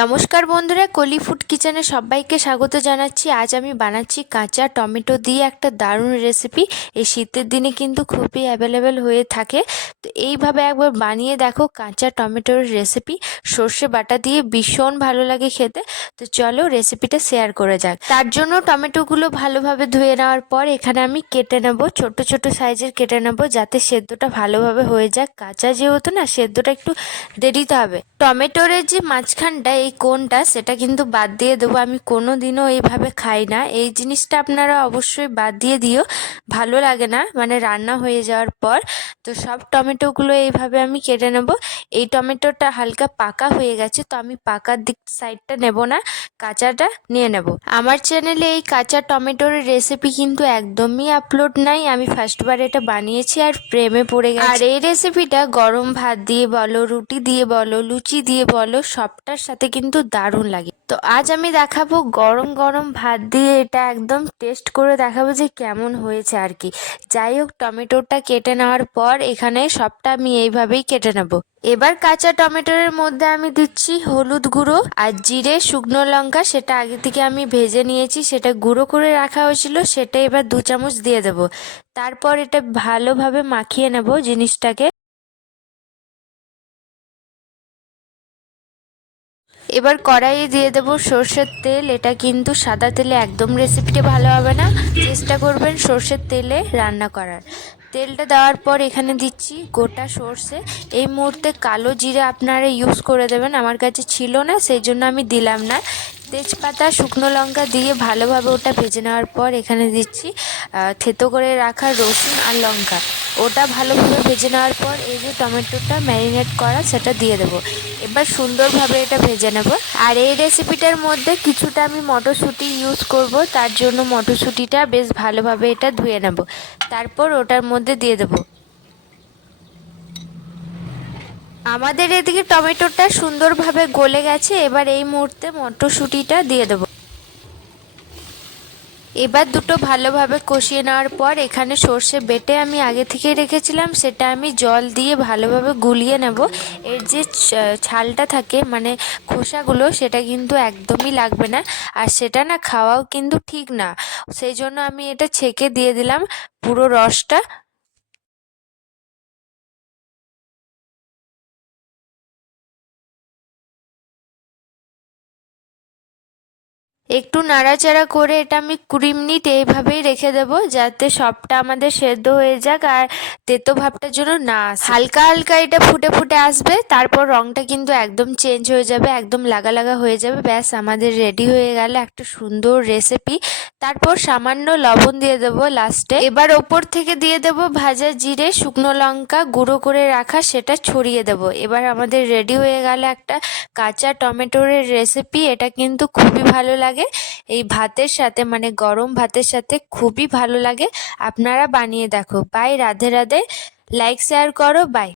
নমস্কার বন্ধুরা, কলি ফুড কিচেনে সবাইকে স্বাগত জানাচ্ছি। আজ আমি বানাচ্ছি কাঁচা টমেটো দিয়ে একটা দারুণ রেসিপি। এই শীতের দিনে কিন্তু খুবই অ্যাভেলেবেল হয়ে থাকে। তো এইভাবে একবার বানিয়ে দেখো কাঁচা টমেটোর রেসিপি। সর্ষে বাটা দিয়ে ভীষণ ভালো লাগে খেতে। তো চলো রেসিপিটা শেয়ার করে যাক। তার জন্য টমেটোগুলো ভালোভাবে ধুয়ে নেওয়ার পর এখানে আমি কেটে নেব, ছোট ছোট সাইজের কেটে নেব, যাতে সেদ্ধটা ভালোভাবে হয়ে যাক। কাঁচা যেহেতু না, সেদ্ধটা একটু দেরিতে হবে। টমেটোর যে মাঝখানটা, এই কোনটা, সেটা কিন্তু বাদ দিয়ে দেবো। আমি কোনো দিনও এইভাবে খাই না। এই জিনিসটা আপনারা অবশ্যই বাদ দিয়ে দিও, ভালো লাগে না মানে রান্না হয়ে যাওয়ার পর। তো সব টমেটোগুলো এইভাবে আমি কেটে নেব। এই টমেটোটা হালকা পাকা হয়ে গেছে, তো আমি পাকার দিক সাইডটা নেব না, কাঁচাটা নিয়ে নেব। আমার চ্যানেলে এই কাঁচা টমেটোর রেসিপি কিন্তু একদমই আপলোড নাই। আমি ফার্স্টবার এটা বানিয়েছি আর প্রেমে পড়ে গেছি। আর এই রেসিপিটা গরম ভাত দিয়ে বলো, রুটি দিয়ে বলো, লুচি দিয়ে বলো, সবটার সাথে কিন্তু দারুণ লাগে। তো আজ আমি দেখাবো গরম গরম ভাত দিয়ে, এটা একদম টেস্ট করে দেখাবো যে কেমন হয়েছে আর কি। যাই হোক, টমেটোটা কেটে নেওয়ার পর এখানে সবটা আমি এইভাবেই কেটে নেব। এবার কাঁচা টমেটোর মধ্যে আমি দিচ্ছি হলুদ গুঁড়ো আর জিরে, শুকনো লঙ্কা, সেটা আগে থেকে আমি ভেজে নিয়েছি, সেটা গুঁড়ো করে রাখা হয়েছিল, সেটা এবার 2 চামচ দিয়ে দেব। তারপর এটা ভালোভাবে মাখিয়ে নেব জিনিসটাকে। এবার কড়াইয়ে দিয়ে দেবো সর্ষের তেল। এটা কিন্তু সাদা তেলে একদম রেসিপিটা ভালো হবে না, চেষ্টা করবেন সর্ষের তেলে রান্না করার। তেলটা দেওয়ার পর এখানে দিচ্ছি গোটা সর্ষে। এই মুহূর্তে কালো জিরে আপনারা ইউজ করে দেবেন, আমার কাছে ছিল না সেই জন্য আমি দিলাম না। তেজপাতা, শুকনো লঙ্কা দিয়ে ভালোভাবে ওটা ভেজে নেওয়ার পর এখানে দিচ্ছি থেতো করে রাখা রসুন আর লঙ্কা। ওটা ভালোভাবে ভেজে নেওয়ার পর এই যে টমেটোটা ম্যারিনেট করা, সেটা দিয়ে দেবো। এবার সুন্দরভাবে এটা ভেজে নেব। আর এই রেসিপিটার মধ্যে কিছুটা আমি মটরশুঁটি ইউজ করব, তার জন্য মটরশুঁটিটা বেশ ভালোভাবে এটা ধুয়ে নেব, তারপর ওটার মধ্যে দিয়ে দেবো। আমাদের এদিকে টমেটোটা সুন্দরভাবে গলে গেছে। এবার এই মুহূর্তে মটরশুঁটিটা দিয়ে দেবো। এবার দুটো ভালোভাবে কষিয়ে নেওয়ার পর এখানে সর্ষে বেটে আমি আগে থেকে রেখেছিলাম, সেটা আমি জল দিয়ে ভালোভাবে গুলিয়ে নেব। এর যে ছালটা থাকে মানে খোসাগুলো, সেটা কিন্তু একদমই লাগবে না, আর সেটা না খাওয়াও কিন্তু ঠিক না। সেই জন্য আমি এটা ছেঁকে দিয়ে দিলাম পুরো রসটা। একটু নাড়াচাড়া করে এটা আমি 20 মিনিট এইভাবেই রেখে দেবো, যাতে সবটা আমাদের সেদ্ধ হয়ে যাক আর তেতো ভাবটা যেন না আসে। হালকা হালকা এটা ফুটে ফুটে আসবে, তারপর রংটা কিন্তু একদম চেঞ্জ হয়ে যাবে, একদম লাগা লাগা হয়ে যাবে। ব্যাস, আমাদের রেডি হয়ে গেল একটা সুন্দর রেসিপি। তারপর সামান্য লবণ দিয়ে দেবো লাস্টে। এবার ওপর থেকে দিয়ে দেবো ভাজা জিরে, শুকনো লঙ্কা গুঁড়ো করে রাখা, সেটা ছড়িয়ে দেবো। এবার আমাদের রেডি হয়ে গেল একটা কাঁচা টমেটোর রেসিপি। এটা কিন্তু খুবই ভালো লাগে এই ভাতের সাথে, মানে গরম ভাতের সাথে খুবই ভালো লাগে। আপনারা বানিয়ে দেখো। Bye, Radhe Radhe. Like share করো, বাই।